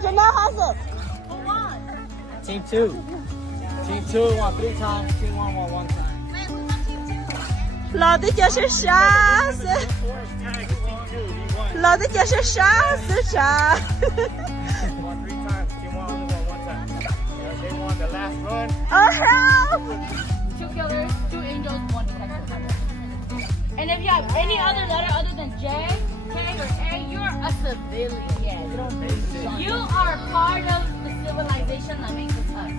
Janelle Hustle. Team 2. Team 2 want 3 times. Team 1 want 1 time. 老的就是杀死，老的就是杀死杀。 Want 3 times. Team 1 only want 1 time. They want the last run. Oh help! 2 killers, 2 angels, 1 detective. And if you have any other letter other than J, K, or A, you're a civilian. Yeah, you are part of the civilization that makes us us.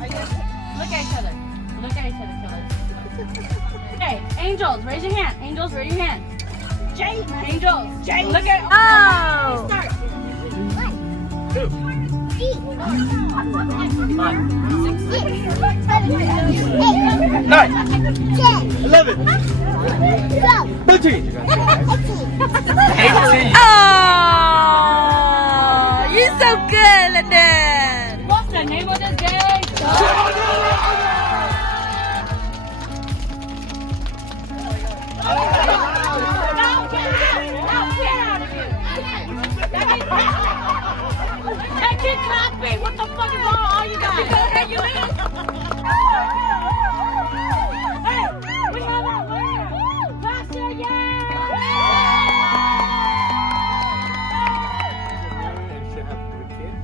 Look at each other. Look at each other, killers. Okay, angels, raise your hand. Angels, raise your hand. J, angels. J. Look at. Oh! Start. 2. 5. 9. 11. 13. 18. Oh! You're so good, London. What's the name of this day? Hey, keep clapping. What the fuck is wrong with all you guys? Hey, we have our winner. Pastor, They should have 3 kids.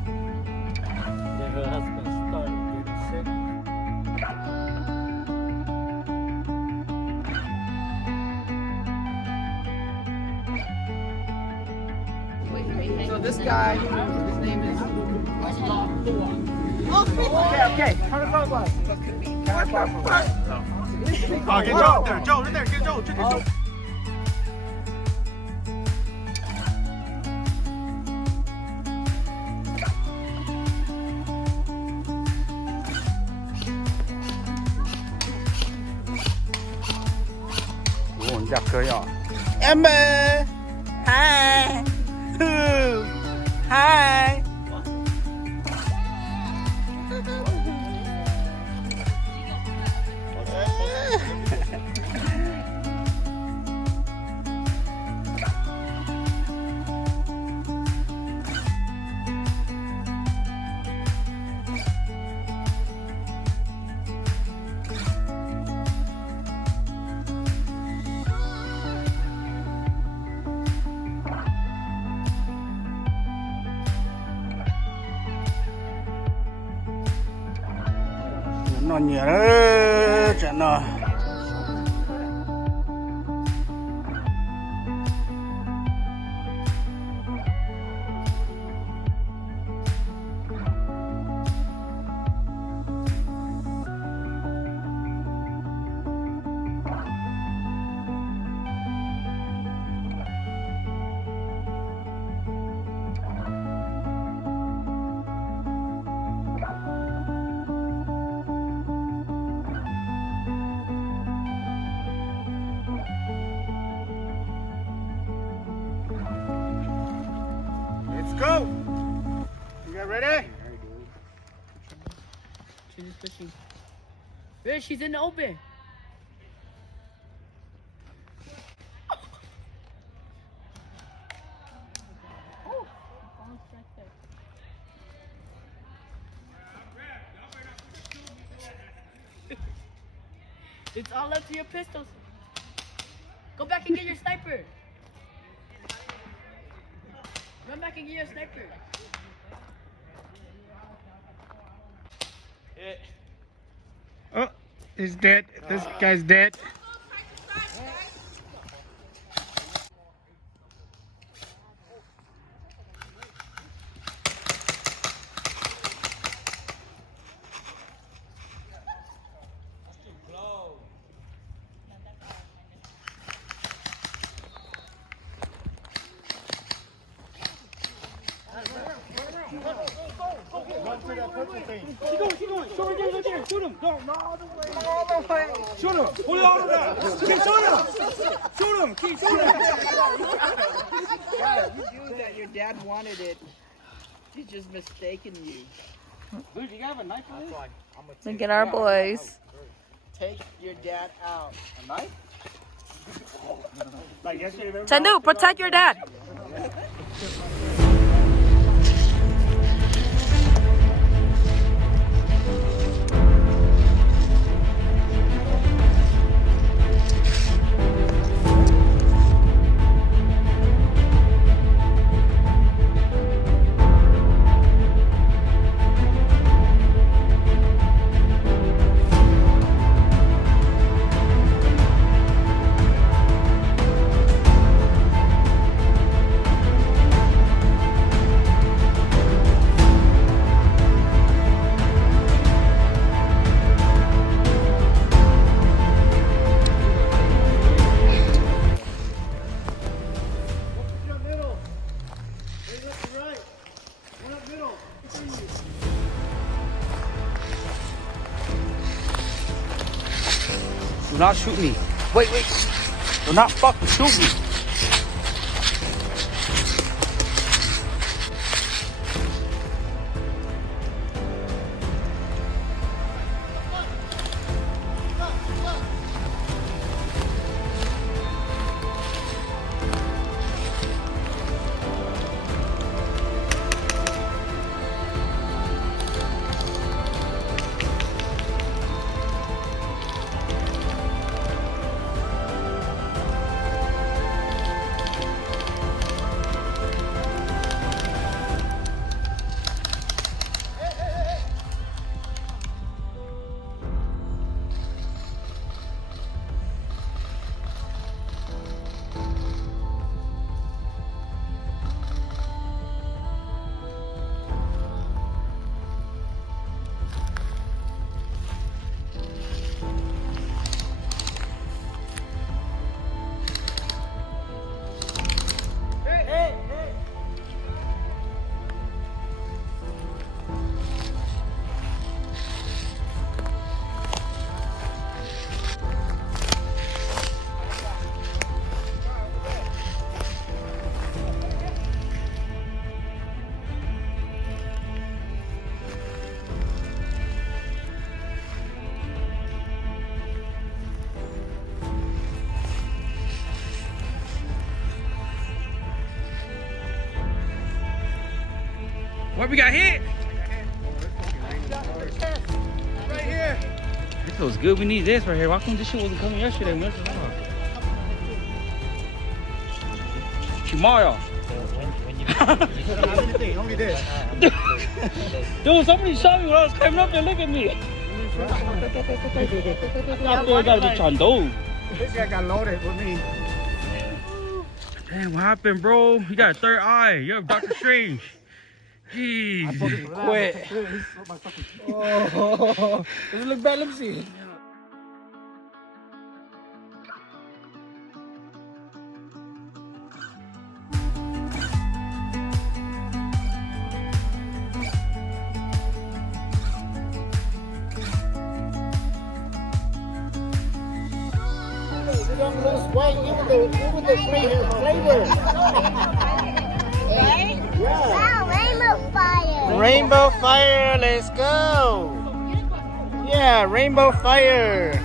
Then her husband started getting sick. So this guy, his name is. Okay. Turn the clockwise. Counterclockwise. Oh, get Joe up there. Joe, right there. Get Joe. Get Joe. 오, 이제 그래요. Emma. Hi. Hi. nó nhiều đó trận nó go. You guys ready? She's just fishing. There, she's in the open. It's all up to your pistols. Go back and get your sniper. Run back and get your sniper. Oh, he's dead. This guy's dead. Shoot him! Go all the way! Shoot him! Pull it all the way! Keep shooting! Shoot him! Keep shooting! God, you knew that your dad wanted it. He's just mistaken you. Dude, you have a knife on it? Look at our boys. Take your dad out. A knife? Like yesterday, Chandu, protect your dad. Do not shoot me. Wait. Do not fucking shoot me. What we got hit? Right here. It feels good. We need this right here. Why come this shit wasn't coming yesterday? We messed it up. Tomorrow. Only this. Dude, somebody shot me when I was climbing up there. Look at me. I feel I gotta be Chondo. This guy got loaded with me. Damn, what happened, bro? You got a third eye. You're Dr. Strange. Jeez. Quit. Oh, does it look bad? Let me see. You don't lose weight, even the flavor. Right? Yeah. Wow, rainbow fire. Rainbow fire, let's go. Yeah, rainbow fire.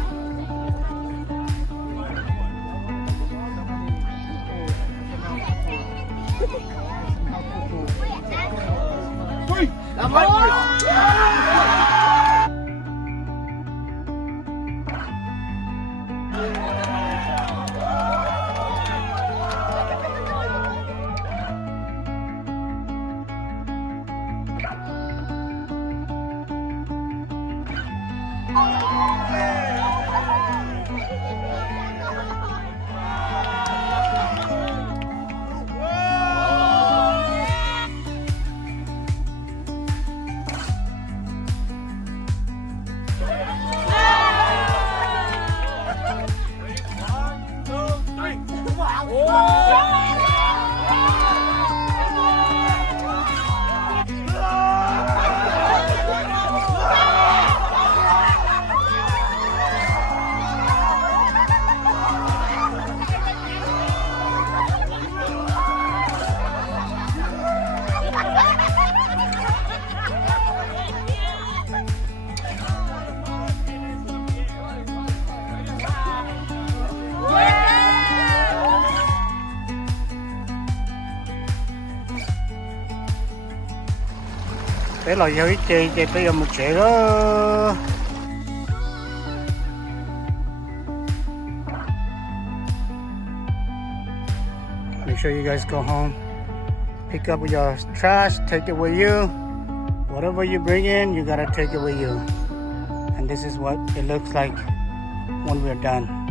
Để lòi vô chơi bây giờ một chuyện đó. Make sure you guys go home, pick up your trash, take it with you. Whatever you bring in, you gotta take it with you. And this is what it looks like when we're done.